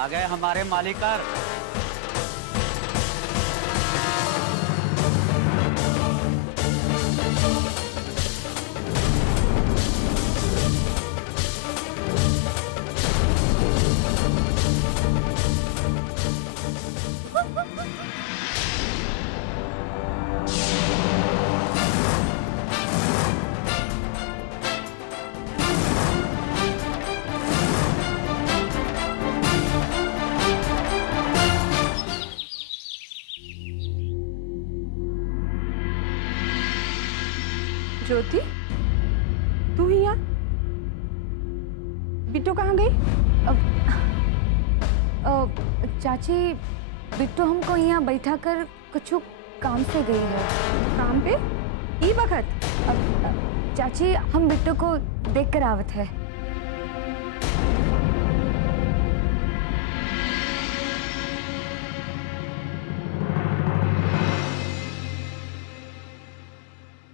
आ गए हमारे मालिकर। ज्योति, तू ही यहाँ? बिट्टू कहाँ गई? चाची, बिट्टू हमको यहाँ बैठा कर कुछ काम से गई है। काम पे? ई वक्त? चाची, हम बिट्टू को देख कर आवत है।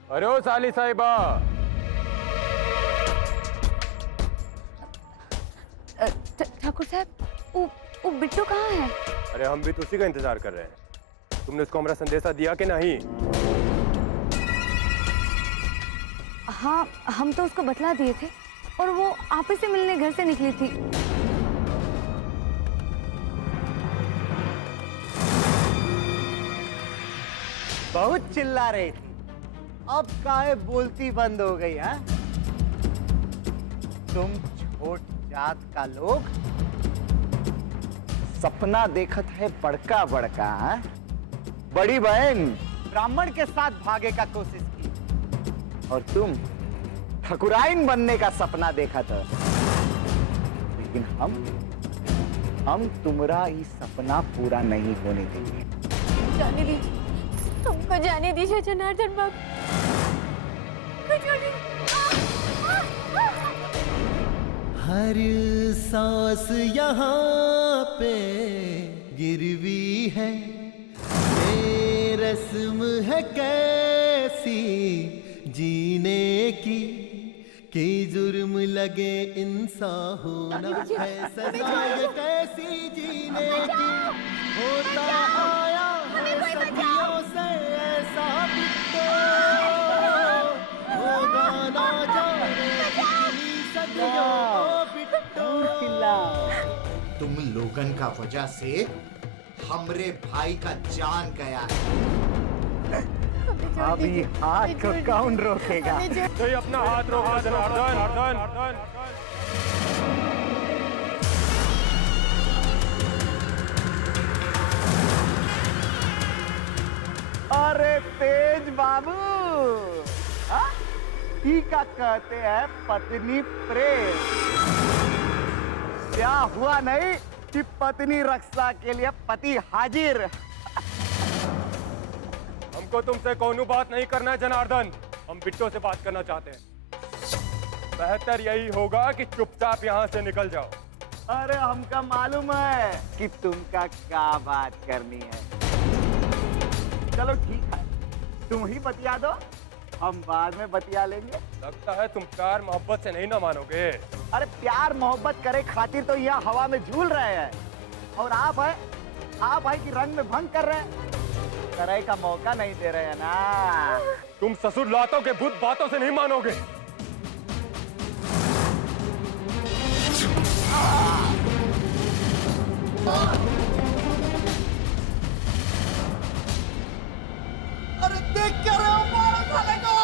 अरे ओ साली साहिबा, ठाकुर साहब, वो बिट्टू कहाँ है? अरे हम भी तो उसी का इंतजार कर रहे हैं। तुमने उसको हमारा संदेशा दिया कि नहीं? हाँ, हम तो उसको बतला दिए थे और वो आप ही से मिलने घर से निकली थी। बहुत चिल्ला रही थी, अब काहे बोलती बंद हो गई है? तुम छोट जात का लोग सपना देखत है बड़का बड़का, है? बड़ी बहन ब्राह्मण के साथ भागे का कोशिश की और तुम ठकुराइन बनने का सपना देखा था। लेकिन हम तुम्हारा ये सपना पूरा नहीं होने देंगे। जाने दीजिए, हमको जाने दीजिए जनार्दन बाबू। हर सांस यहाँ पे गिरवी है, ये रस्म है कैसी जीने की, कि जुर्म लगे इंसान होना है सजा ये कैसी जीने की। होता आया है सदियों से ऐसा बिट्टो, होगा ना जाने कितनी सदियों बिट्टो। तुम लोगन का वजह से हमरे भाई का जान गया है। अभी हाथ को कौन रोकेगा? तो अपना हाथ रोको जनार्दन। अरे तेज बाबू, हाँ? ही का कहते हैं पत्नी प्रेम। क्या हुआ नहीं कि पत्नी रक्षा के लिए पति हाजिर। हमको तुमसे कौन बात नहीं करना है जनार्दन, हम बिट्टो से बात करना चाहते हैं। बेहतर यही होगा कि चुपचाप यहाँ से निकल जाओ। अरे हमका मालूम है कि तुमका क्या बात करनी है। चलो ठीक है, तुम ही बतिया दो, हम बाद में बतिया लेंगे। लगता है तुम प्यार मोहब्बत से नहीं ना मानोगे। अरे प्यार मोहब्बत करे खातिर तो यहाँ हवा में झूल रहे हैं, और आप है कि रंग में भंग कर रहे हैं, तरह का मौका नहीं दे रहे हैं ना। तुम ससुर लातों के भूत बातों से नहीं मानोगे। अरे देख क्या रहे हो, मारो साले को।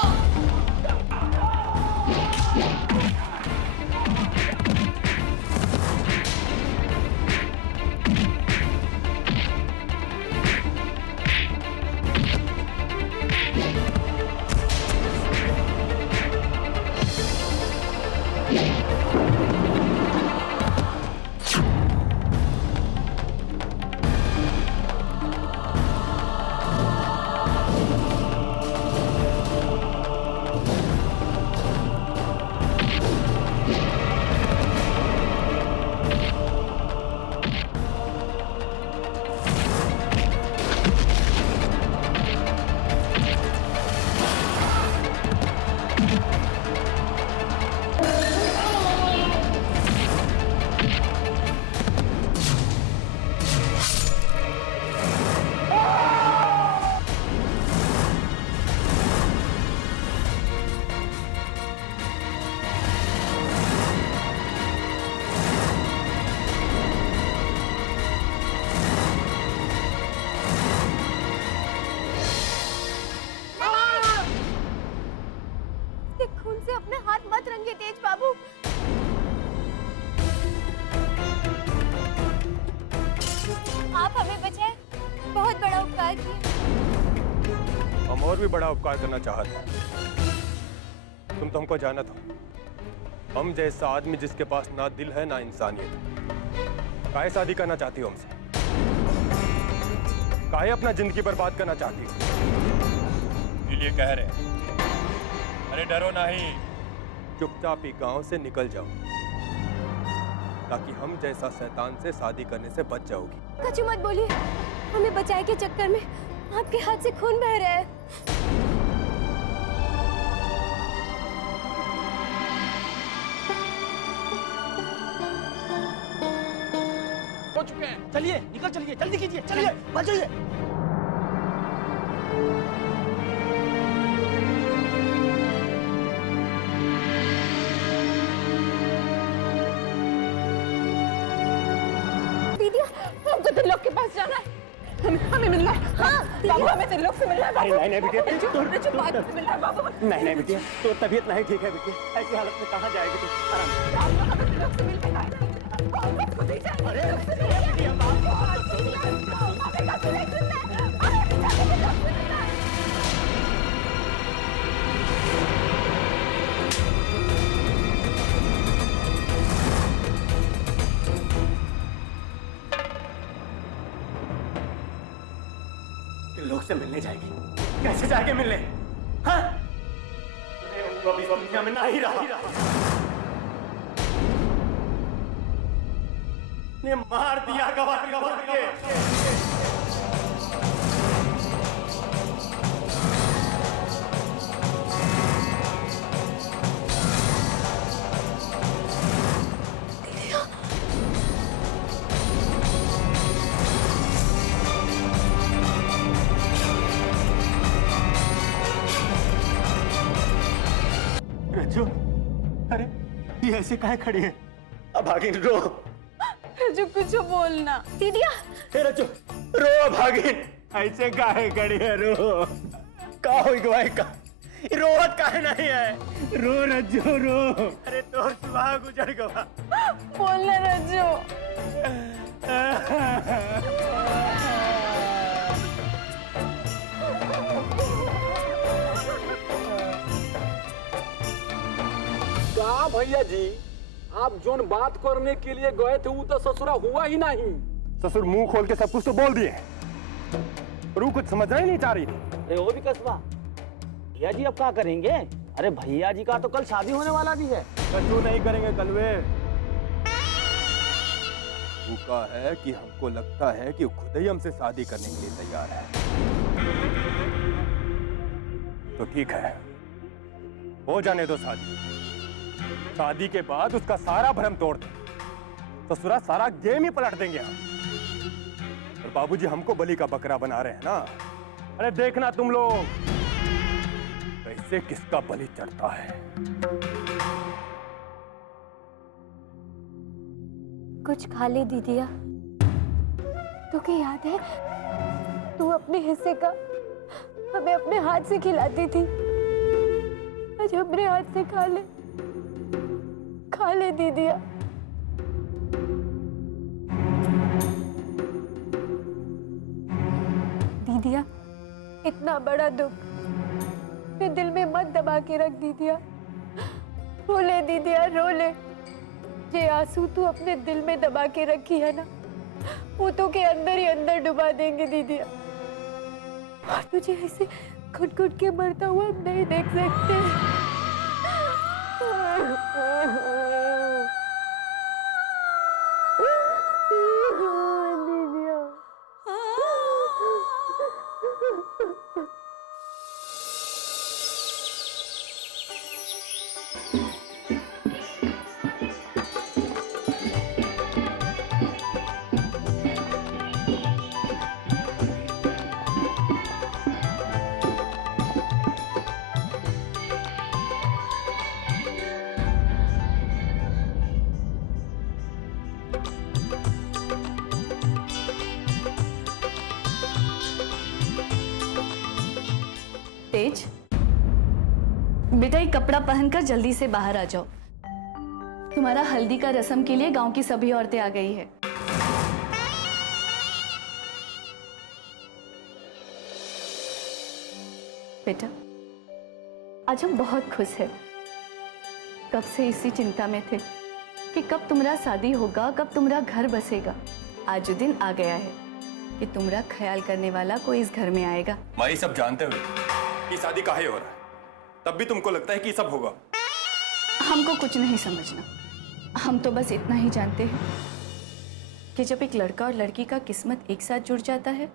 अपने खून से अपने हाथ मत रंगे तेज बाबू। आप हमें बचाए, बहुत बड़ा उपकार किया। हम और भी बड़ा उपकार करना चाहते हैं। तुम तो हमको जानत हो, हम जैसा आदमी जिसके पास ना दिल है ना इंसानियत, काहे शादी करना चाहती हो हमसे? काहे अपना जिंदगी बर्बाद करना चाहती हो? इसलिए कह रहे हैं, अरे डरो नहीं, चुपचाप ही गांव से निकल जाओ, ताकि हम जैसा शैतान से शादी करने से बच जाओगी। कचू मत बोलिए, हमें बचाए के चक्कर में आपके हाथ से खून बह रहा है। हो चुके हैं, चलिए निकल चलिए, जल्दी कीजिए, चलिए बचिए। दीदी हमको त्रिलोक के पास जाना है, हमें मिलना है। हाँ बाबू, हमें त्रिलोक से मिलना है। बाबू नहीं बिटिया, बात से मिलना है बाबू। नहीं बिटिया, तो तबीयत नहीं ठीक है बिटिया, ऐसी हालत में कहाँ जाएगी तू? आराम बाबू हमें त्रिलोक से मिलना है। बाबू खुद ही जाएंगे। अरे हमें का त्रिलोक से मिलना है। लोग से मिलने जाएगी, कैसे जाके मिलने? हाँ? अभी दुनिया में नहीं रहा, ने मार दिया गवाह के। रज्जू, अरे ये ऐसे काहे खड़ी है? अब भागिन रो। रज्जू कुछ बोलना। दीदिया हे रज्जू, रो भागिन, ऐसे काहे खड़ी है? रो का होई गवाई का, रोवत काहे नहीं है? रो रज्जू रो, अरे तो सुबह गुजर गवा। बोलना रज्जू। का भैया जी, आप जोन बात करने के लिए गए थे वो तो ससुरा हुआ ही नहीं। ससुर मुंह खोल के सब कुछ तो बोल दिए, पर वो कुछ समझना ही नहीं चाह रही थी। अरे वो भी कसबा भैया जी, अब क्या करेंगे? अरे भैया जी का तो कल शादी होने वाला भी है। क्यों नहीं करेंगे कलवे? वो कहा है कि हमको लगता है कि वो खुद ही हमसे शादी करने के लिए तैयार है। तो ठीक है, हो जाने दो शादी। शादी के बाद उसका सारा भ्रम तोड़ दे, ससुरा सारा गेम ही पलट देंगे हम। और बाबूजी हमको बलि का बकरा बना रहे हैं ना। अरे देखना तुम लोग कैसे किसका बलि चढ़ता है। कुछ खा ले दीदिया। तो क्या याद है, तू अपने हिस्से का हमें अपने हाथ से खिलाती थी। आज अपने हाथ से खा ले दीदिया। दीदिया, इतना बड़ा दुख अपने दिल में मत दबा के रख दीदिया। रो ले दीदिया, रो ले। ये आंसू तू अपने दिल में दबा के रखी है ना, वो तो के अंदर ही अंदर डुबा देंगे दीदिया। और तुझे ऐसे घुट-घुट के मरता हुआ हम नहीं देख सकते। दीदिया। बेटा एक कपड़ा पहनकर जल्दी से बाहर आ जाओ। तुम्हारा हल्दी का रस्म के लिए गांव की सभी औरतें आ गई है। बेटा आज हम बहुत खुश हैं। कब से इसी चिंता में थे कि कब तुम्हारा शादी होगा, कब तुम्हारा घर बसेगा। आज जो दिन आ गया है कि तुम्हारा ख्याल करने वाला कोई इस घर में आएगा। माँ सब जानते हुए कि शादी काहे हो रहा है, तब भी तुमको लगता है कि सब होगा? हमको कुछ नहीं समझना, हम तो बस इतना ही जानते हैं कि जब एक लड़का और लड़की का किस्मत एक साथ जुड़ जाता है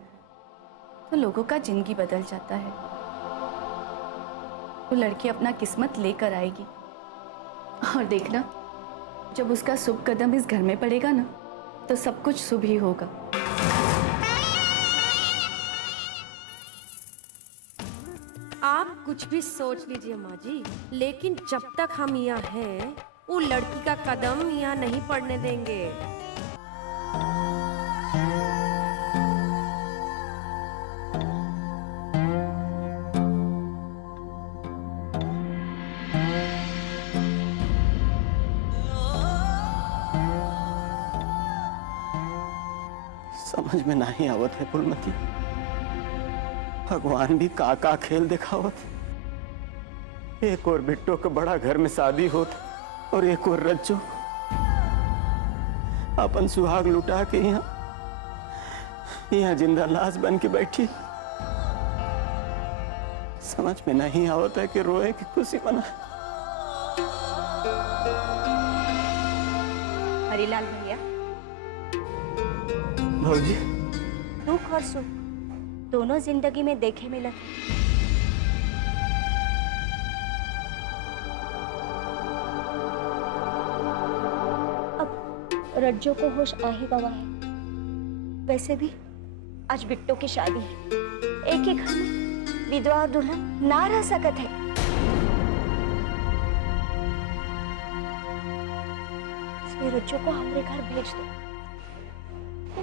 तो लोगों का जिंदगी बदल जाता है। वो लड़की अपना किस्मत लेकर आएगी और देखना जब उसका शुभ कदम इस घर में पड़ेगा ना तो सब कुछ शुभ ही होगा। आप कुछ भी सोच लीजिए माँ जी, लेकिन जब तक हम यहाँ हैं वो लड़की का कदम यहाँ नहीं पड़ने देंगे। समझ में नहीं आवत है फूलमती, भगवान भी का खेल दिखावत। एक और बिट्टो के बड़ा घर में शादी होत और एक और रज्जो अपन सुहाग लुटा के यहाँ जिंदा लाश बन के बैठी। समझ में नहीं आवत है कि रोए की खुशी मनाए। हरीलाल भैया, भौजी दुख और सुख दोनों जिंदगी में देखे मिलत। अब रज्जो को होश आ ही गवा है। वैसे भी आज बिट्टो की शादी है, एक ही घर में विधवा और दुल्हन ना रह सकत है। इसलिए रज्जो को हमारे घर भेज दो,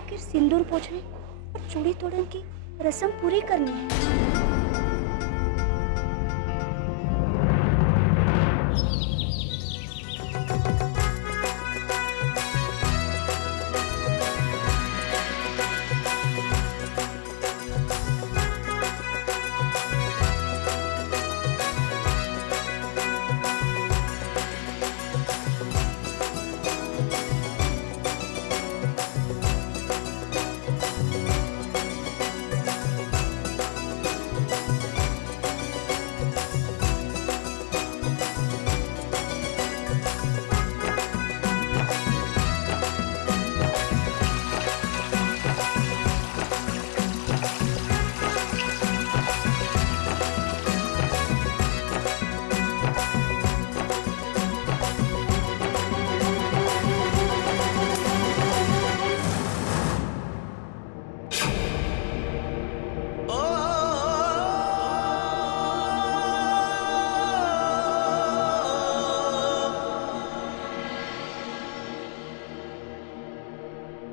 फिर सिंदूर पोछने और चूड़ी तोड़ने की रस्म पूरी करनी है।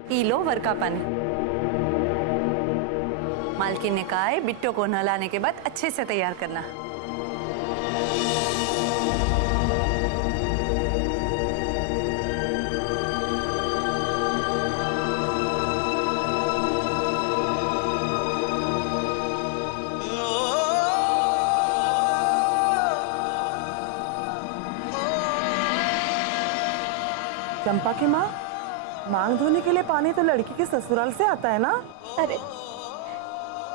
पी लो वर का पानी। मालकिन ने कहा है बिट्टो को नहलाने के बाद अच्छे से तैयार करना। चंपा की माँ, मांग धोने के लिए पानी तो लड़की के ससुराल से आता है ना? अरे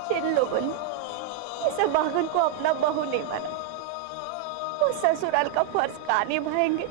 जिन लोगों ने इसे बागन को अपना बहू नहीं माना, वो ससुराल का फर्ज का निभाएंगे?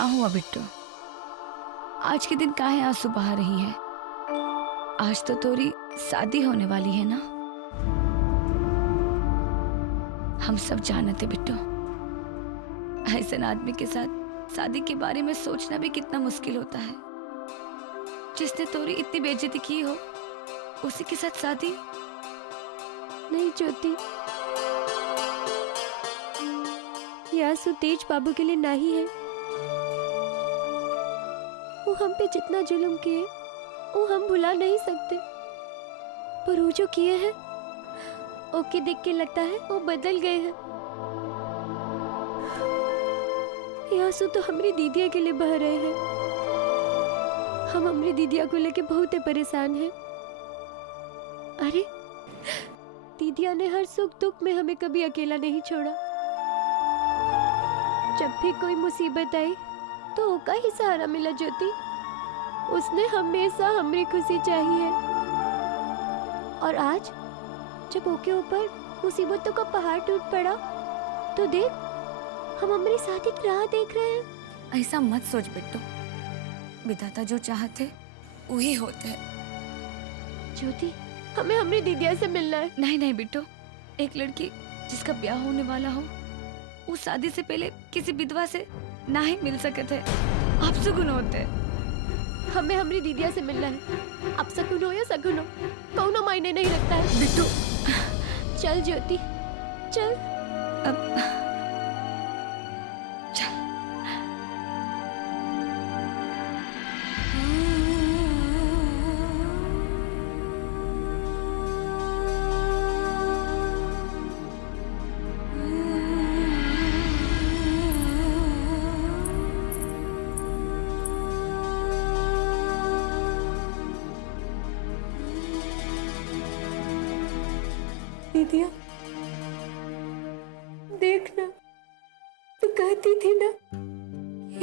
कहाँ हुआ बिट्टू? आज के दिन काहे आंसू बहा रही है? आज तो तोरी शादी होने वाली है ना? हम सब जानते बिट्टू, ऐसे आदमी के साथ शादी के बारे में सोचना भी कितना मुश्किल होता है। जिसने तोरी इतनी बेइज्जती की हो, उसी के साथ शादी? नहीं ज्योति, ये आंसू तेज बाबू के लिए नहीं है। वो हम पे जितना जुल्म किए वो हम भुला नहीं सकते, पर वो जो किए हैं ओके देख के लगता है वो बदल गए हैं। ये आंसू तो हमारी दीदिया के लिए बह रहे हैं। हम हमारी दीदिया को लेके बहुत परेशान हैं। अरे दीदिया ने हर सुख दुख में हमें कभी अकेला नहीं छोड़ा। जब भी कोई मुसीबत आई तो ओका ही सहारा मिला ज्योति। उसने हमेशा हमारी खुशी चाहिए। और आज जब ओके ऊपर मुसीबतों का पहाड़ टूट पड़ा तो देख, हम हमारी शादी की राह देख रहे हैं। ऐसा मत सोच बिट्टू, विधाता जो चाहते वही होते हैं। ज्योति, हमें हमारी दीदिया से मिलना है। नहीं नहीं बिट्टू, एक लड़की जिसका ब्याह होने वाला हो वो शादी से पहले किसी विधवा से ना ही मिल सकते हैं। आप सुगुन होते। हमें हमारी दीदिया से मिलना है। अब सकुन हो या सकुन हो, कौनो मायने नहीं रखता है। बिट्टू चल ज्योति चल। दीदिया देखना, तो कहती थी ना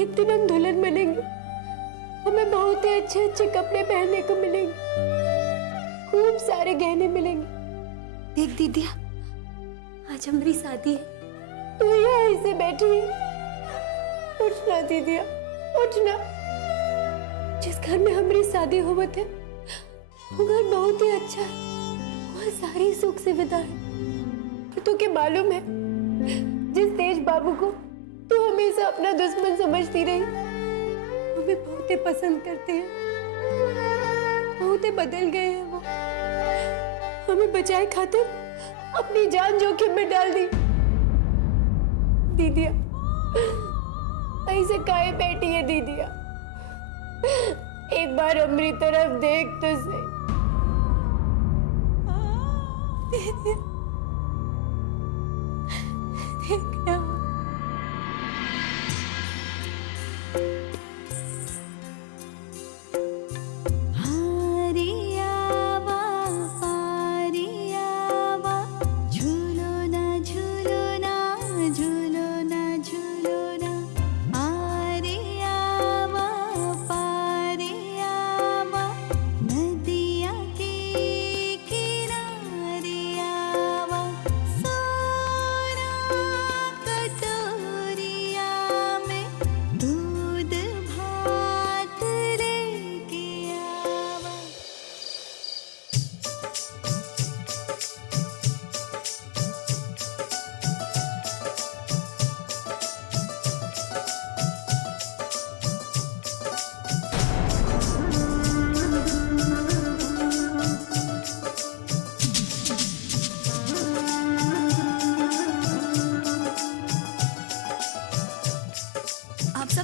एक दिन हम दुल्हन बनेंगे, हमें बहुत ही अच्छे अच्छे कपड़े पहनने को मिलेंगे, खूब सारे गहने मिलेंगे। देख दीदिया, आज हमारी शादी है, तू यहाँ ऐसे बैठी है। उठना दीदिया उठना। जिस घर में हमारी शादी हुई थी वो घर बहुत ही अच्छा है, वहाँ सारी सुख सुविधा है। तो क्या मालूम है, जिस तेज बाबू को तू हमेशा अपना दुश्मन समझती रही, हमें बहुत ही पसंद करते हैं, बहुत ही बदल गए हैं वो। हमें बचाए खातिर अपनी जान जोखिम में डाल दी। दीदिया ऐसे काहे बैठी है दीदिया? एक बार हमारी तरफ देख तो सही। दीदिया देखना।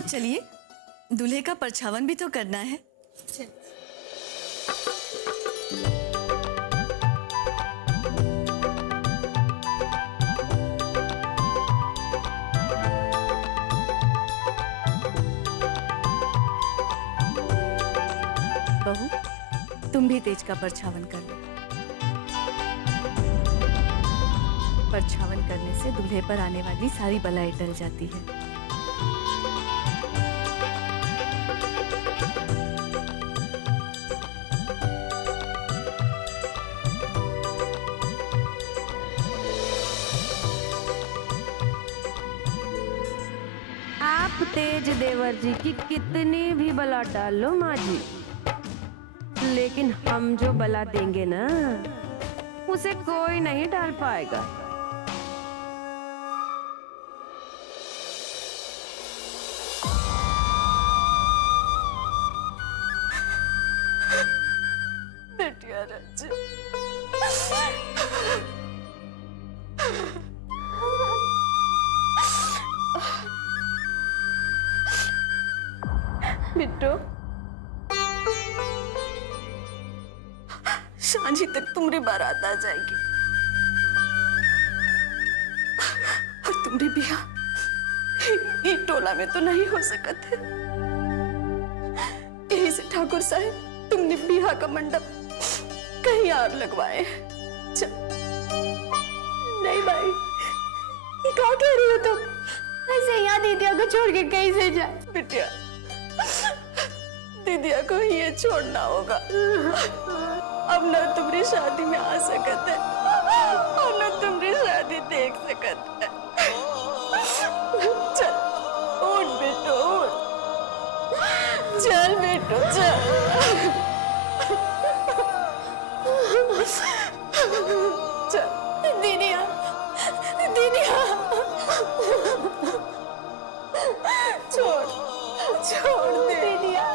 चलिए, दूल्हे का परछावन भी तो करना है। बहू, तुम भी तेज का परछावन कर लो। परछावन करने से दूल्हे पर आने वाली सारी बलाएं टल जाती है। आप तेज देवर जी की कितनी भी बला डाल लो माँ जी, लेकिन हम जो बला देंगे ना उसे कोई नहीं डाल पाएगा। बिटिया रज्जू, बिट्टू, सांझी तक तुम्हारी बारात आ जाएगी और तुम्हारी बियाह ई टोला में तो नहीं हो सकत है। यही से ठाकुर साहब तुमने बियाह का मंडप कहीं और लगवाए। नहीं भाई, ये क्या कह रही हो तुम? ऐसे यहाँ दीदिया को छोड़ के कैसे जा? बिटिया, दीदिया को ये छोड़ना होगा। अब न तुम्हारी शादी में आ सकत है और न तुम्हारी शादी देख सकत है। चल उठ बेटो, उठ, चल बेटो चल। चल दीदिया, दीदिया, छोड़ छोड़ दे दीदिया।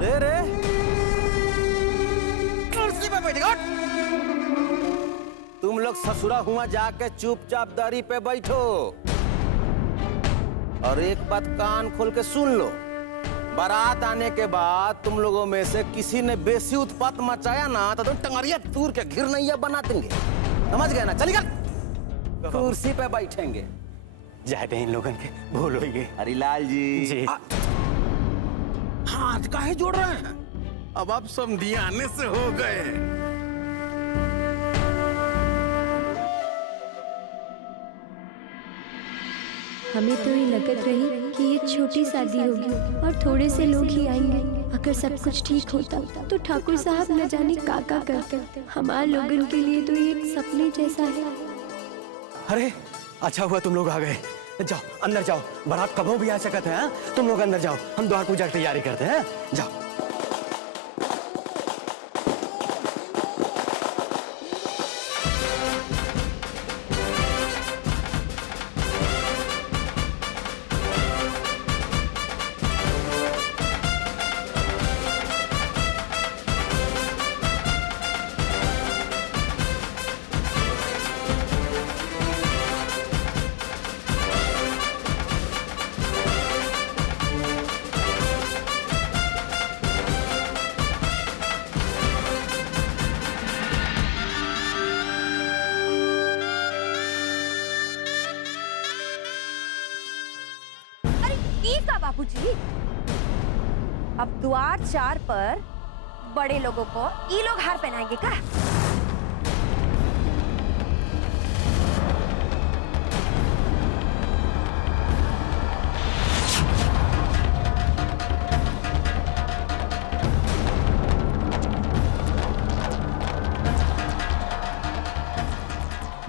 रे रे कुर्सी पे बैठ। तुम लोग ससुरा हुआ जाके चुपचाप दरी पे बैठो और एक बात कान खोल के सुन लो। बारात आने के बाद तुम लोगों में से किसी ने बेसी उत्पात मचाया ना तो तुम टंगरिया तूर के घिरनैया बना देंगे। समझ गए ना? चलिए कुर्सी पे बैठेंगे। जाते हैं इन लोगों के, भूल हो गए। हरिलाल जी, हाथ काहे जोड़ रहे हैं? अब आप समधियाने से हो गए। हमें तो ये लगत रही कि ये छोटी शादी होगी और थोड़े से लोग ही आएंगे। अगर सब कुछ ठीक होता तो ठाकुर साहब न जाने काका करते। हमारे लोगन के लिए तो ये एक सपने जैसा है। अरे अच्छा हुआ तुम लोग आ गए। जाओ अंदर जाओ, बारात कभी भी आ सकते हैं। तुम लोग अंदर जाओ, हम द्वार पूजा की तैयारी करते हैं। जाओ। बाबूजी, अब द्वार 4 पर बड़े लोगों को ये लोग हार पहनाएंगे का?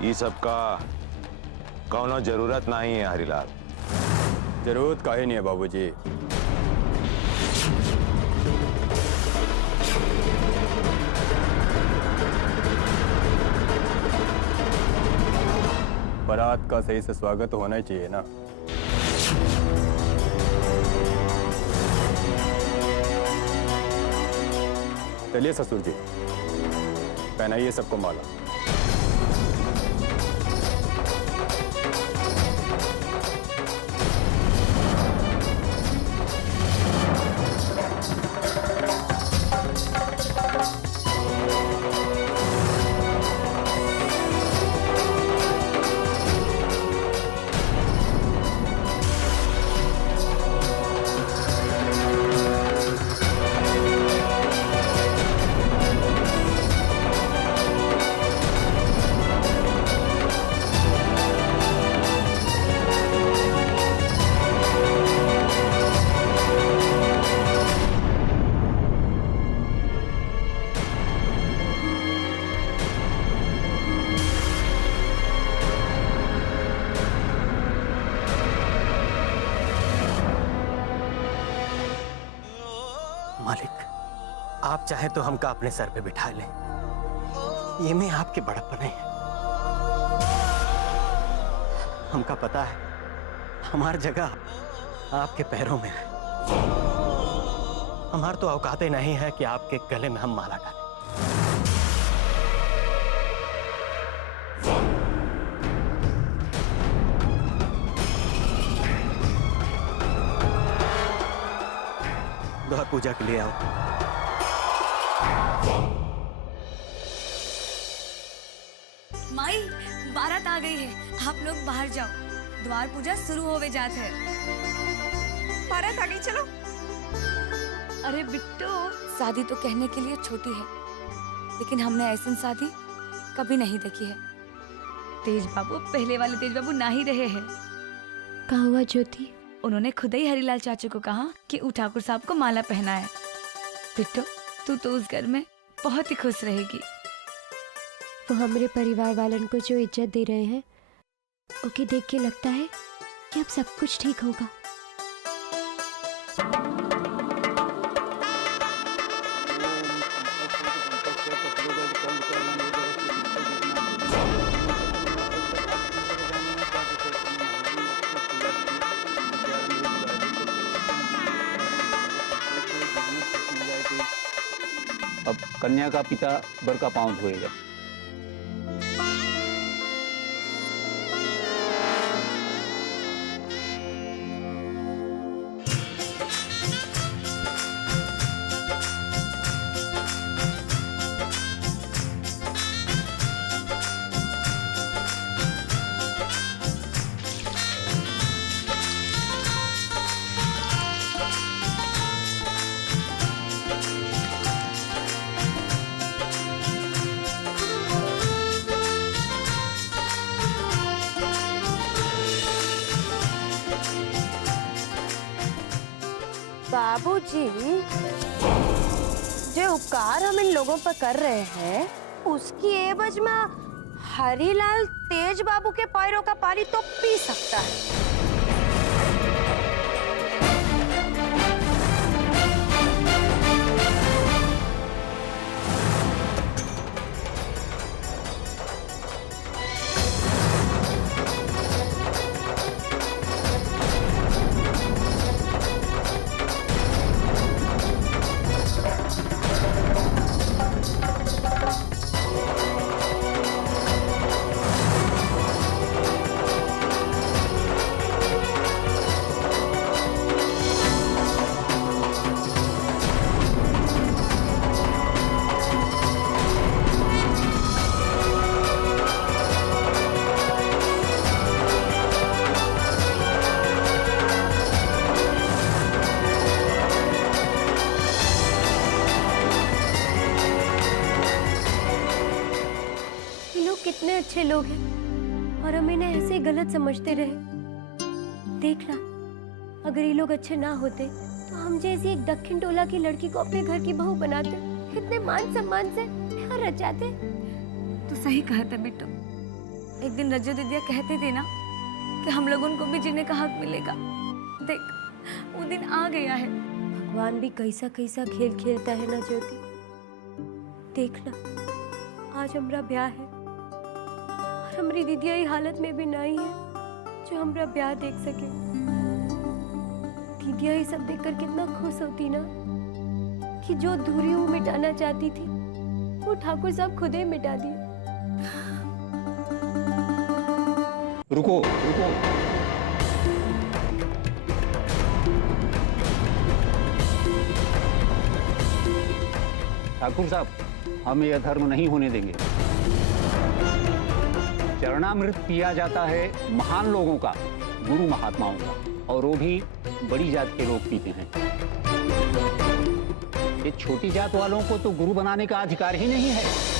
ये सब का कौनो जरूरत नहीं है हरिलाल। जरूरत काहे नहीं है बाबूजी। बारात का सही से स्वागत होना ही चाहिए ना। चलिए ससुर जी, पहनाइए सबको माला। आप चाहें तो हमका अपने सर पे बिठा लें। ये में आपके बड़प्पन है। हमका पता है हमार जगह आपके पैरों में है। हमार तो औकाते नहीं है कि आपके गले में हम माला डालें। द्वार पूजा के लिए आओ। माई, बारात आ गई है, आप लोग बाहर जाओ, द्वार पूजा शुरू होवे जात है। बारात आ गई, चलो। अरे बिट्टू, शादी तो कहने के लिए छोटी है, लेकिन हमने ऐसी शादी कभी नहीं देखी है। तेज बाबू पहले वाले तेज बाबू ना ही रहे हैं। कहाँ हुआ ज्योति? उन्होंने खुद ही हरीलाल चाचू को कहा कि ऊ ठाकुर साहब को माला पहनाए। बिट्टू, तू तो उस घर में बहुत ही खुश रहेगी। वो हमारे परिवार वालन को जो इज्जत दे रहे हैं, ओके देख के लगता है कि अब सब कुछ ठीक होगा। अब कन्या का पिता वर का पांव धोएगा। बाबूजी, जो उपकार हम इन लोगों पर कर रहे हैं, उसकी एवज में हरीलाल तेज बाबू के पैरों का पानी तो पी सकता है। कितने अच्छे लोग हैं और हम इन्हें ऐसे गलत समझते रहे। देख ला, अगर ये लोग अच्छे ना होते तो हम जैसी एक दक्षिण टोला की लड़की को अपने घर की बहू बनाते, इतने मान सम्मान से प्यार रचाते। तो सही कहा था बिट्टू। एक दिन रज्जू दीदिया कहती थी ना कि हम लोग उनको भी जीने का हक मिलेगा। देख, वो दिन आ गया है। भगवान भी कैसा कैसा खेल खेलता है ना ज्योति। देख ना, आज हमारा ब्याह है, हमारी दीदिया ये हालत में भी नहीं है जो हमारा ब्याह देख सके। दीदिया ये सब देखकर कितना खुश होती ना कि जो दूरी वो मिटाना चाहती थी वो ठाकुर साहब खुद ही मिटा दी। रुको रुको, ठाकुर साहब, हम यह धर्म नहीं होने देंगे। चरणामृत पिया जाता है महान लोगों का, गुरु महात्माओं का, और वो भी बड़ी जात के लोग पीते हैं। ये छोटी जात वालों को तो गुरु बनाने का अधिकार ही नहीं है।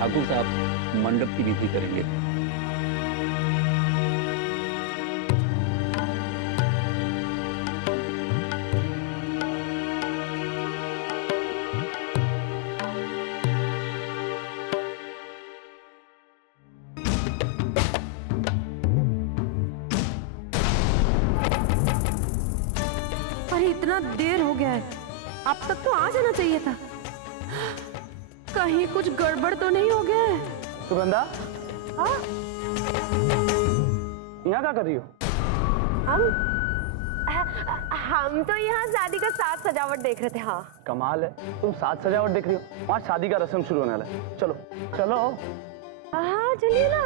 ठाकुर साहब मंडप की विधि करेंगे। कितना देर हो गया है, अब तक तो आ जाना चाहिए था। कहीं कुछ गड़बड़ तो नहीं हो गया है? सुगंधा, हाँ? यहाँ क्या कर रही हो? हम तो यहाँ शादी का साज सजावट देख रहे थे। हाँ, कमाल है, तुम साज सजावट देख रही हो? वहाँ शादी का रस्म शुरू होने वाला है। चलो चलो। हाँ चलिए ना।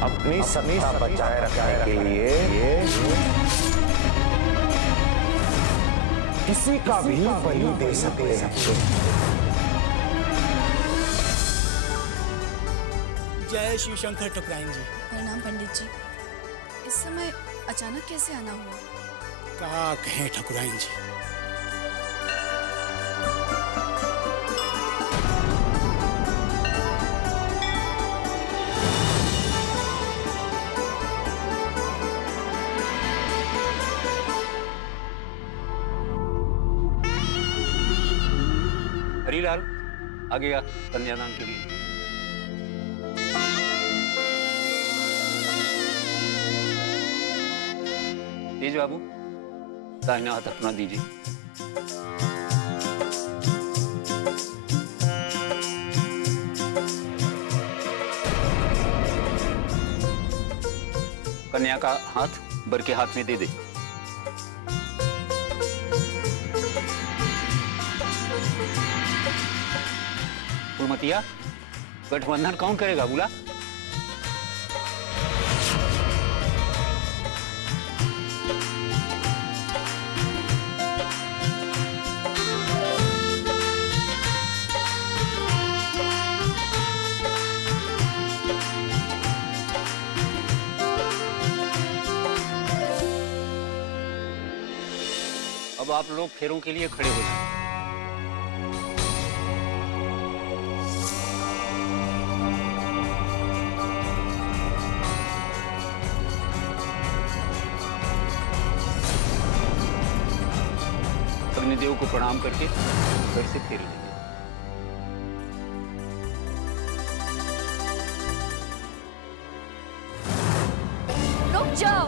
अपनी सत्ता बचाए रखने के लिए किसी का भी बलि दे सकते हैं। जय शिव शंकर ठकुराइन जी। प्रणाम पंडित जी। इस समय अचानक कैसे आना हुआ? कहा कहें ठकुराइन जी। हरीलाल आ गया कन्यादान के लिए। तेज बाबू, दाहिना हाथ अपना दीजिए। कन्या का हाथ बर के हाथ में दे दे। फुलमतिया, गठबंधन कौन करेगा बुला? अब आप लोग फेरों के लिए खड़े हो जाएं। अग्निदेव को प्रणाम करके घर से फेरे लेंगे। रुक जाओ।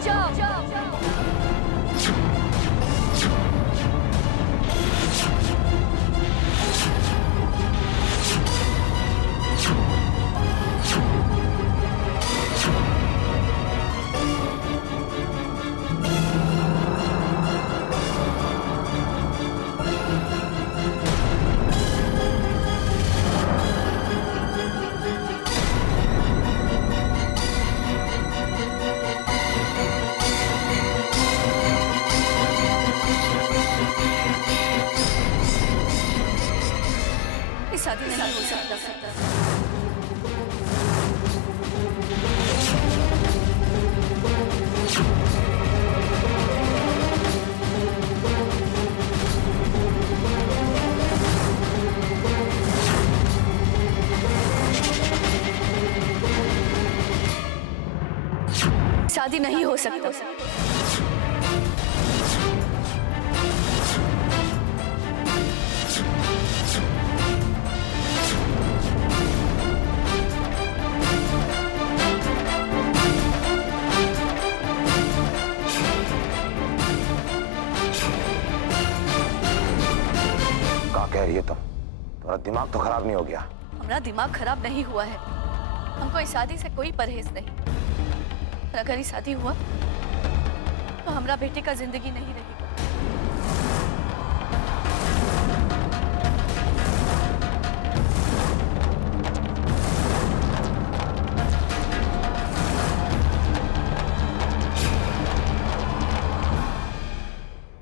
शादी नहीं हो सकता। शादी नहीं हो सकता। कह रही है तुम? तुम्हारा दिमाग तो खराब नहीं हो गया? हमारा दिमाग खराब नहीं हुआ है। हमको इस शादी से कोई परहेज नहीं। और अगर ये शादी हुआ तो हमारा बेटे का जिंदगी नहीं रहेगी।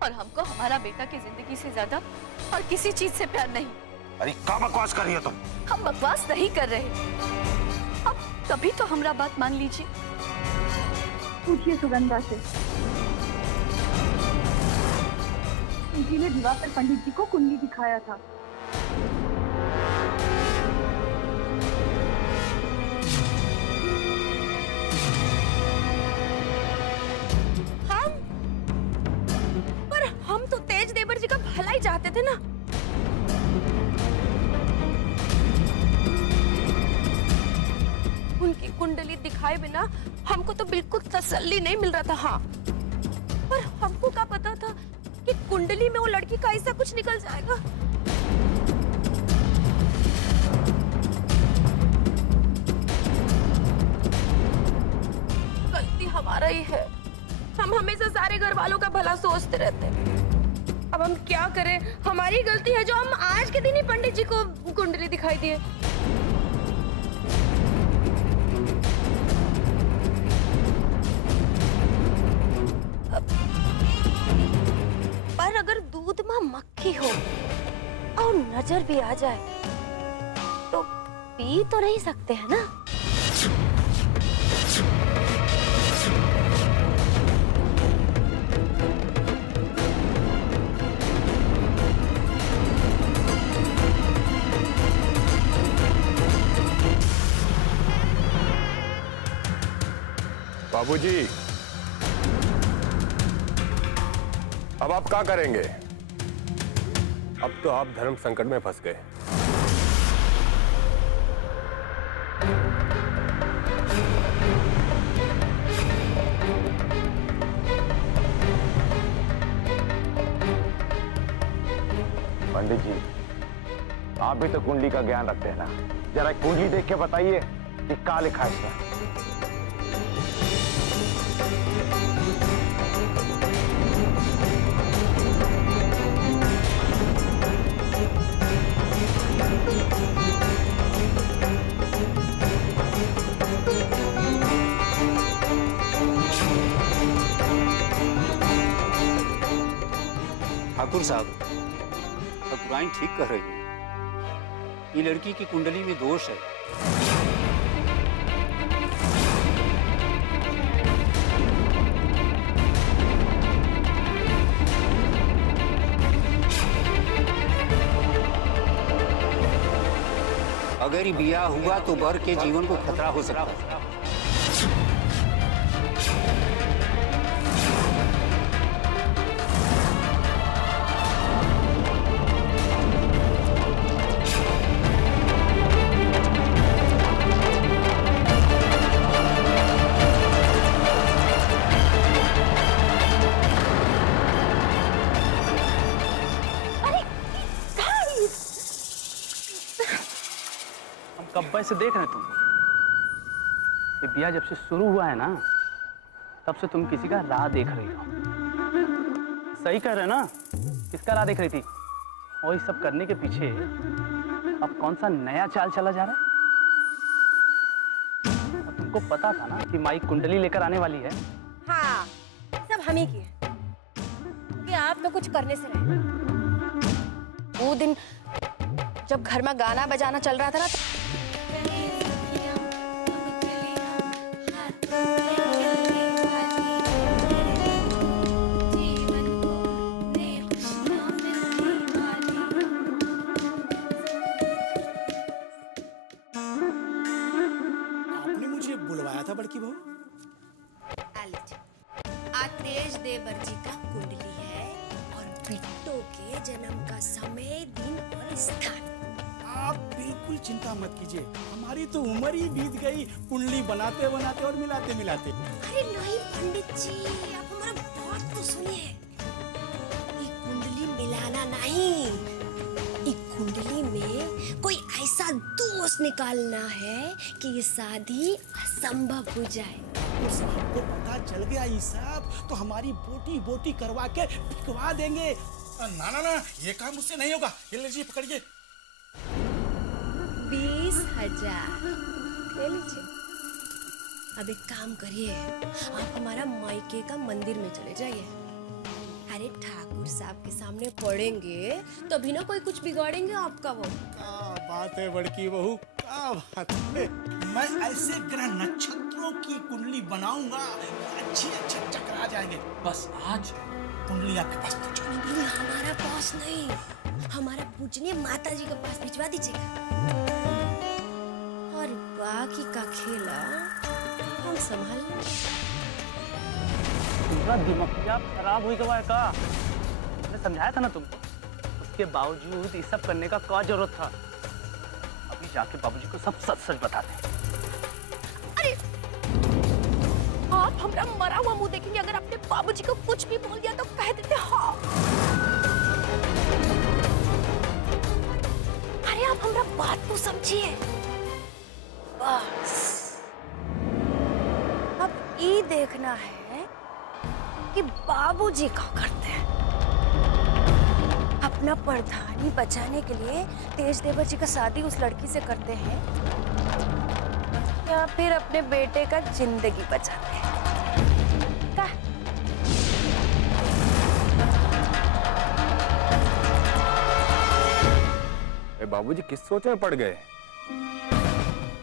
और हमको हमारा बेटा की जिंदगी से ज्यादा और किसी चीज से प्यार नहीं। अरे क्या बकवास कर रही है तुम? हम बकवास नहीं कर रहे। अब तभी तो हमारा बात मान लीजिए। पूछिए सुगंधा से। उनकी ने दिवाकर पंडित जी को कुंडली दिखाया था। हम तो तेज देवर जी का भला ही चाहते थे ना। उनकी कुंडली दिखाए बिना हमको तो बिल्कुल तसल्ली नहीं मिल रहा था। हाँ, पर हमको क्या पता था कि कुंडली में वो लड़की का ऐसा कुछ निकल जाएगा। गलती हमारा ही है। हम हमेशा सारे घर वालों का भला सोचते रहते हैं। अब हम क्या करें? हमारी गलती है जो हम आज के दिन ही पंडित जी को कुंडली दिखाई दिए। पर अगर दूध में मक्खी हो और नजर भी आ जाए तो पी तो नहीं सकते हैं ना। बाबूजी, अब आप क्या करेंगे? अब तो आप धर्म संकट में फंस गए। पंडित जी, आप भी तो कुंडली का ज्ञान रखते हैं ना, जरा कुंडली देख के बताइए कि क्या लिखा है इसमें। ठाकुर साहब, ठाकुराइन ठीक कह रही है। ये लड़की की कुंडली में दोष है। अगर ये बिया हुआ तो बर के जीवन को खतरा हो सकता है। कब्बे से देख रहे तुम। ये बिया जब से शुरू हुआ है ना, तब से तुम किसी का राह देख रही हो। सही कह रहे ना? किसका राह देख रही थी? और ये सब करने के पीछे अब कौन सा नया चाल चला जा रहा है? और तुमको पता था ना कि माई कुंडली लेकर आने वाली है। हाँ, सब हम ही किए कि आप तो कुछ करने से रहे। वो दिन जब घर में गाना बजाना चल रहा था ना, आपने मुझे बुलवाया था बड़की बहू। आज तेज देवर जी का कुंडली है और बिट्टो के जन्म का समय, दिन और स्थान। आप बिल्कुल चिंता मत कीजिए, हमारी तो उम्र ही बीत गई कुंडली बनाते बनाते और मिलाते मिलाते। अरे नहीं पंडित जी, आप हमारा बात तो सुनिए। ये कुंडली मिलाना नहीं, ये कुंडली में कोई ऐसा दोष निकालना है कि ये शादी असंभव हो जाए। तो साहब को पता चल गया ये सब तो हमारी बोटी बोटी करवा के फिकवा देंगे। ना ना ना, ये काम मुझसे नहीं होगा। ये लीजिए, पकड़िए। 20,000 ले लीजिए। अब एक काम करिए, आप हमारा मायके का मंदिर में चले जाइए। अरे ठाकुर साहब के सामने पढ़ेंगे तभी ना कोई कुछ बिगाड़ेंगे आपका। वो क्या बात है बड़की बहू, क्या बात है। मैं ऐसे ग्रह नक्षत्र करोड़ों की कुंडली बनाऊंगा, अच्छे अच्छे चक्कर आ जाएंगे। बस आज कुंडली आपके पास पहुंचानी। कुंडली हमारा पास नहीं, हमारा पूजनीय माता जी के पास भिजवा दीजिएगा, और बाकी का खेला हम संभाल लेंगे। पूरा दिमाग खराब हुई गवा है का? मैंने समझाया था ना तुमको, उसके बावजूद ये सब करने का क्या जरूरत था? अभी जाके बाबूजी को सब सच सच बताते हैं। अरे आप हमारा मरा हुआ मुंह देखेंगे अगर आपने बाबूजी को कुछ भी बोल दिया तो कह देते हाँ। अरे आप हमारा बात तो समझिए। बस अब ये देखना है कि बाबूजी क्या करते हैं। अपना प्रधानी बचाने के लिए तेज देवर जी का शादी उस लड़की से करते हैं, या फिर अपने बेटे का जिंदगी बचाते हैं? बाबूजी किस सोच में पड़ गए?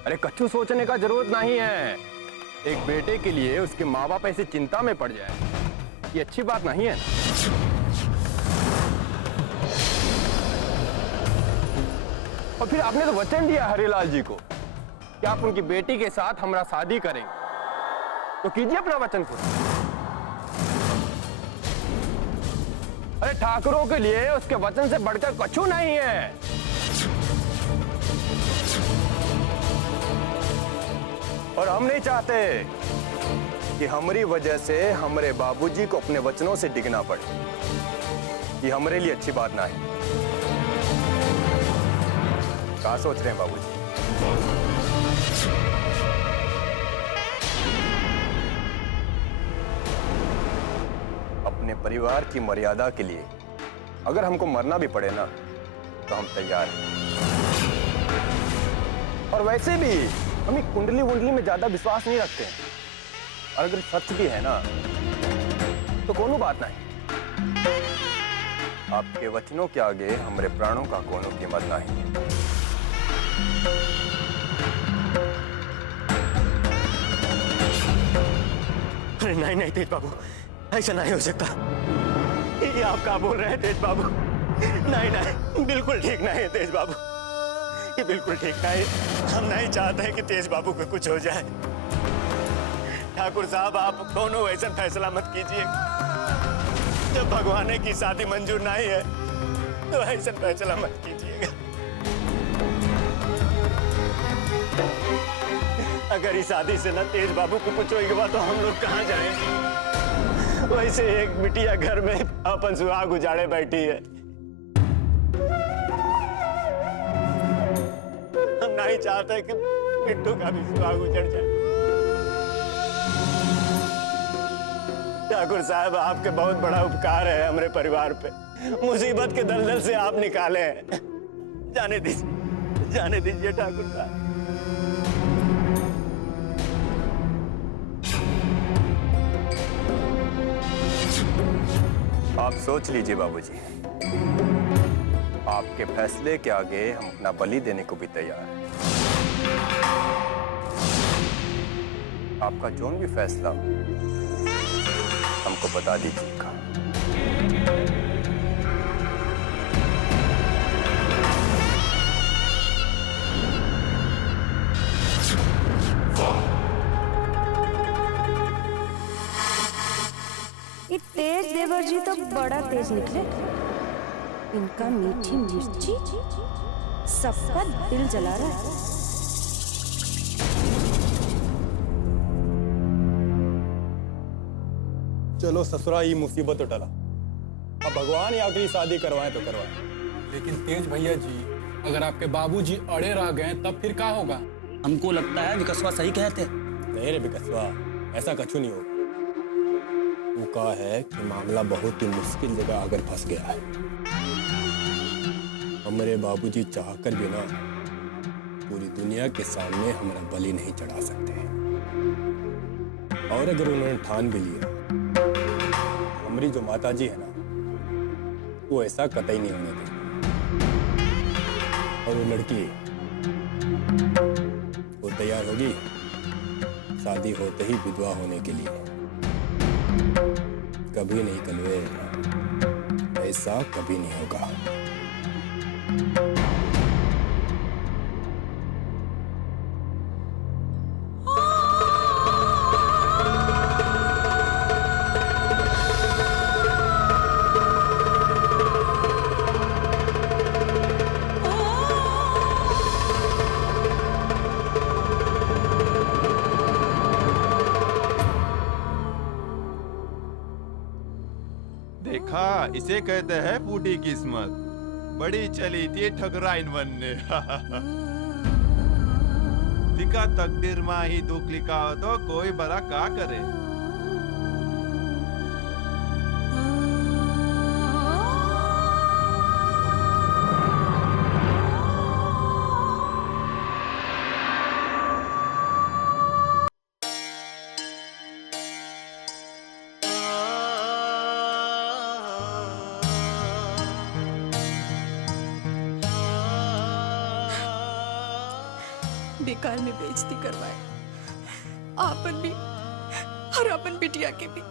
अरे कछु सोचने का जरूरत नहीं है। एक बेटे के लिए उसके माँ बाप ऐसी चिंता में पड़ जाए, ये अच्छी बात नहीं है। और फिर आपने तो वचन दिया हरिलाल जी को कि आप उनकी बेटी के साथ हमारा शादी करेंगे, तो कीजिए अपना वचन को। अरे ठाकुरों के लिए उसके वचन से बढ़कर कछु नहीं है। और हम नहीं चाहते कि हमारी वजह से हमारे बाबूजी को अपने वचनों से डिगना पड़े। ये हमारे लिए अच्छी बात ना है। क्या सोच रहे हैं बाबूजी? अपने परिवार की मर्यादा के लिए अगर हमको मरना भी पड़े ना तो हम तैयार हैं। और वैसे भी हम कुंडली वुंडली में ज्यादा विश्वास नहीं रखते हैं, और अगर सच भी है ना तो कोनो बात नहीं। आपके वचनों के आगे हमारे प्राणों का कोनो कीमत नहीं है। अरे नहीं नहीं तेज बाबू, ऐसा नहीं हो सकता। ये आप क्या बोल रहे हैं तेज बाबू? नहीं नहीं, बिल्कुल ठीक नहीं है तेज बाबू, ये बिल्कुल ठीक नहीं। हम नहीं चाहते कि तेज बाबू को कुछ हो जाए। ठाकुर साहब आप दोनों ऐसा फैसला मत कीजिए। जब भगवान की शादी मंजूर नहीं है तो ऐसा फैसला मत कीजिएगा। अगर इस शादी से ना तेज बाबू को कुछ होगा तो हम लोग कहाँ जाएंगे? वैसे एक बिटिया घर में अपन सुहाग उजाड़े बैठी है। हम नहीं चाहते कि बिट्टू का भी सुहाग उजड़ जाए। ठाकुर साहब आपके बहुत बड़ा उपकार है हमारे परिवार पे। मुसीबत के दलदल से आप निकाले हैं। जाने दीजिए ठाकुर साहब। आप सोच लीजिए बाबूजी, आपके फैसले के आगे हम अपना बलि देने को भी तैयार हैं। आपका जो भी फैसला हो हमको बता दीजिएगा। ये तेज देवर जी तो बड़ा तेज निकले। इनका मीठी मिर्ची सबका दिल जला रहा है। चलो ससुरा ये मुसीबत तो टला। अब भगवान ही अगली शादी करवाए तो करवाए। लेकिन तेज भैया जी, अगर आपके बाबूजी अड़े रह गए तब फिर क्या होगा? हमको लगता है विकसवा सही कहते। नहीं रे विकसवा, ऐसा कछु नहीं होगा। वो कहा है कि मामला बहुत ही मुश्किल जगह अगर फंस गया है। हमारे बाबूजी चाहकर भी ना पूरी दुनिया के सामने हमारा बलि नहीं चढ़ा सकते हैं। और अगर उन्होंने ठान भी लिया, हमारी जो माताजी है ना, वो ऐसा कतई नहीं होने देगी। और वो लड़की वो तैयार होगी, शादी होते ही विधवा होने के लिए। कभी नहीं कन्वे, ऐसा कभी नहीं होगा। देखा, इसे कहते हैं फूटी किस्मत। बड़ी चली थी ठकुराइन बनने। दिखा तकदीर माँ ही दुख लिखा हो तो कोई बड़ा का करे। बेकार में बेइज्जती करवाए, आपन भी और अपन बिटिया के भी।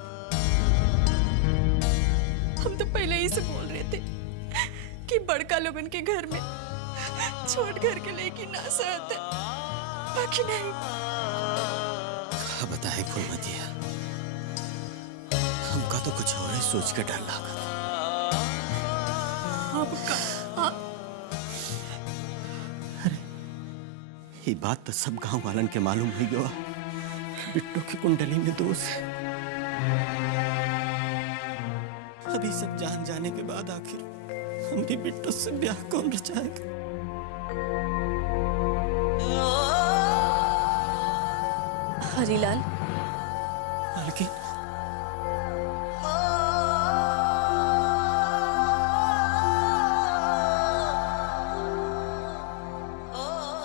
हम तो पहले ही से बोल रहे थे कि बड़का लोगन के घर में छोट घर के लेके ना सहते, बाकी नहीं। क्या बताए फूलमतिया, हमका तो कुछ और ही सोच के डर लगा। ये बात तो सब गांव वालन के मालूम ही गया। बिट्टू की कुंडली में दोष है। अभी सब जान जाने के बाद आखिर हम भी बिट्टू से ब्याह कौन रचाएगा? हरीलाल, मालकिन,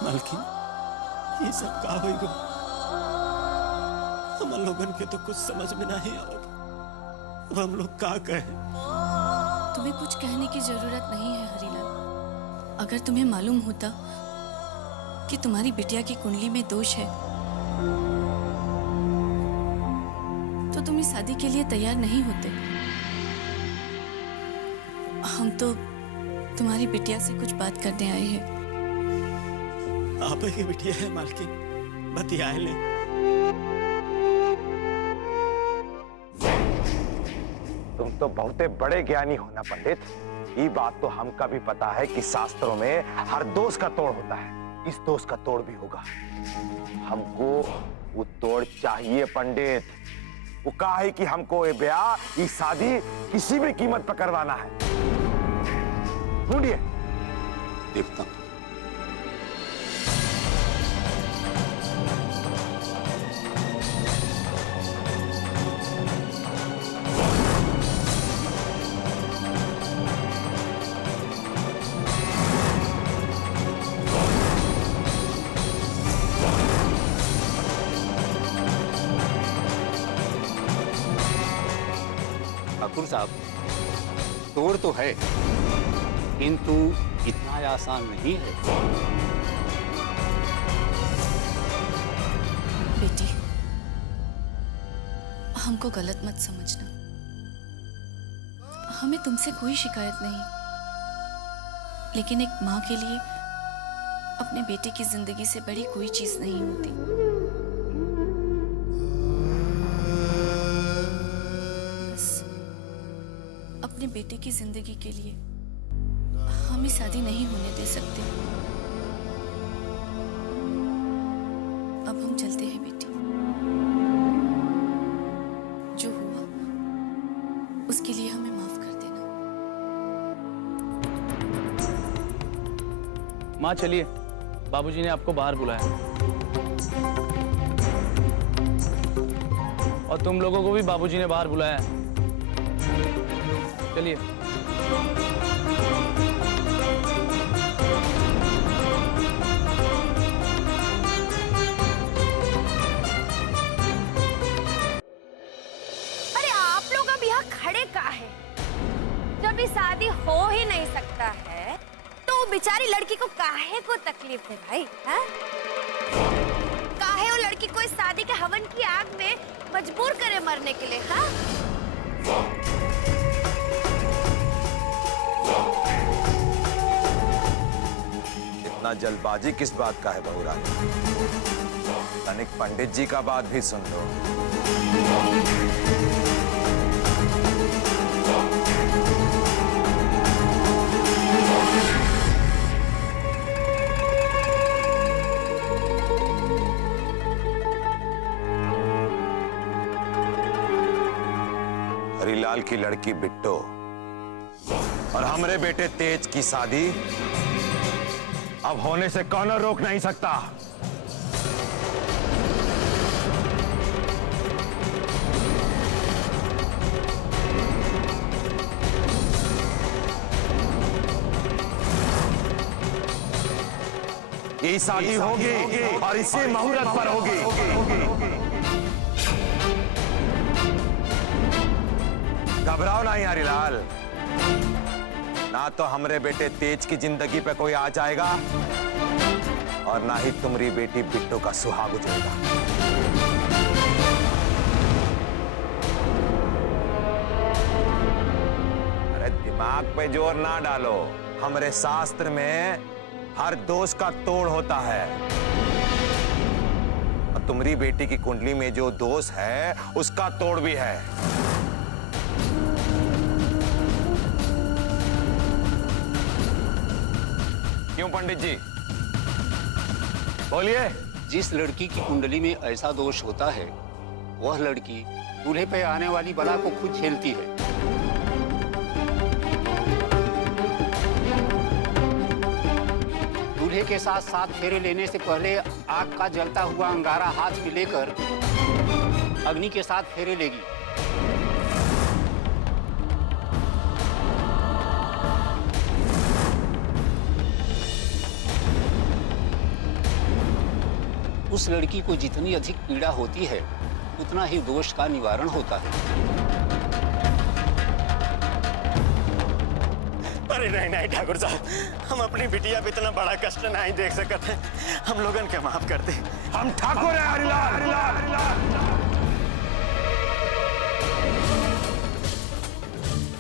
मालकिन, ये सब का होई गो? हम लोगन के तो कुछ समझ में नहीं आवत। अब हम लोग का कहें? तुम्हें कुछ कहने की जरूरत नहीं है हरीलाल। अगर तुम्हें मालूम होता कि तुम्हारी बिटिया की कुंडली में दोष है तो तुम इस शादी के लिए तैयार नहीं होते। हम तो तुम्हारी बिटिया से कुछ बात करने आए हैं। आप की बिटिया है मालकिन, बतिया ले। तुम तो बहुते बड़े ज्ञानी हो ना पंडित। ये बात तो हमका भी पता है कि शास्त्रों में हर दोष का तोड़ होता है। इस दोष का तोड़ भी होगा। हमको वो तोड़ चाहिए पंडित। वो कहा है कि हमको ये ब्याह, ये शादी किसी भी कीमत पर करवाना है। ढूंढिए। देखता हूं। ठाकुर साहब, तोड़ तो है किंतु इतना आसान नहीं है। बेटी, हमको गलत मत समझना। हमें तुमसे कोई शिकायत नहीं, लेकिन एक माँ के लिए अपने बेटे की जिंदगी से बड़ी कोई चीज नहीं होती। अपने बेटे की जिंदगी के लिए हम ही शादी नहीं होने दे सकते। अब हम चलते हैं बेटी। जो हुआ उसके लिए हमें माफ कर देना। माँ चलिए, बाबूजी ने आपको बाहर बुलाया। और तुम लोगों को भी बाबूजी ने बाहर बुलाया है। चलिए। अरे आप लोग अब यहाँ खड़े का है? जब ये शादी हो ही नहीं सकता है तो बेचारी लड़की को काहे को तकलीफ है भाई? हैं? काहे वो लड़की कि कोई शादी के हवन की आग में मजबूर करे मरने के लिए। हाँ इतना जल्दबाजी किस बात का है बहू रानी? तनिक पंडित जी का बात भी सुन लो। हरीलाल की लड़की बिट्टो और हमारे बेटे तेज की शादी अब होने से कौन रोक नहीं सकता। ये शादी होगी और इसी मुहूर्त पर होगी। घबराओ नहीं हरीलाल, ना तो हमरे बेटे तेज की जिंदगी पे कोई आ जाएगा और ना ही तुम्हारी बेटी बिट्टू का सुहाग उजड़ेगा। अरे दिमाग पे जोर ना डालो, हमरे शास्त्र में हर दोष का तोड़ होता है और तुम्हारी बेटी की कुंडली में जो दोष है उसका तोड़ भी है। क्यों पंडित जी, बोलिए। जिस लड़की की कुंडली में ऐसा दोष होता है वह लड़की दूल्हे पे आने वाली बला को खुद झेलती है। दूल्हे के साथ 7 फेरे लेने से पहले आग का जलता हुआ अंगारा हाथ में लेकर अग्नि के साथ फेरे लेगी। उस लड़की को जितनी अधिक पीड़ा होती है उतना ही दोष का निवारण होता है। अरे नहीं नहीं ठाकुर साहब, हम अपनी बिटिया पे इतना बड़ा कष्ट नहीं देख सकते। हम लोगन के माफ कर दे। हम ठाकुर हैं हरीलाल,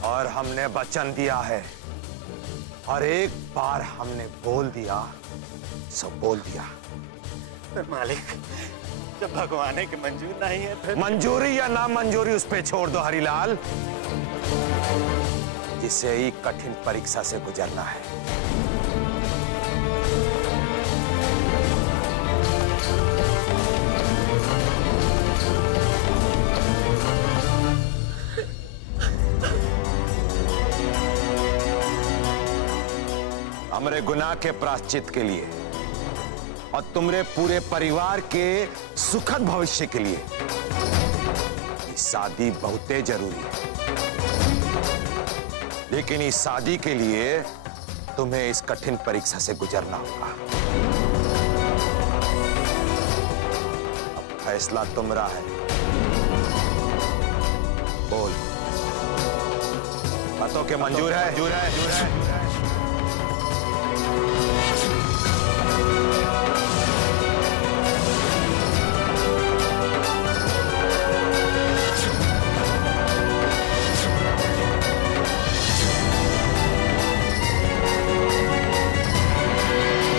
और हमने वचन दिया है और एक बार हमने बोल दिया सो बोल दिया। मालिक, जब भगवान के मंजूर नहीं है फिर मंजूरी या ना मंजूरी उस पे छोड़ दो हरीलाल, जिसे एक कठिन परीक्षा से गुजरना है। हमरे गुनाह के प्रायश्चित के लिए और तुम्हारे पूरे परिवार के सुखद भविष्य के लिए ये शादी बहुत जरूरी है। लेकिन इस शादी के लिए तुम्हें इस कठिन परीक्षा से गुजरना होगा। अब फैसला तुम्हारा है। बोल, बातों के मंजूर है?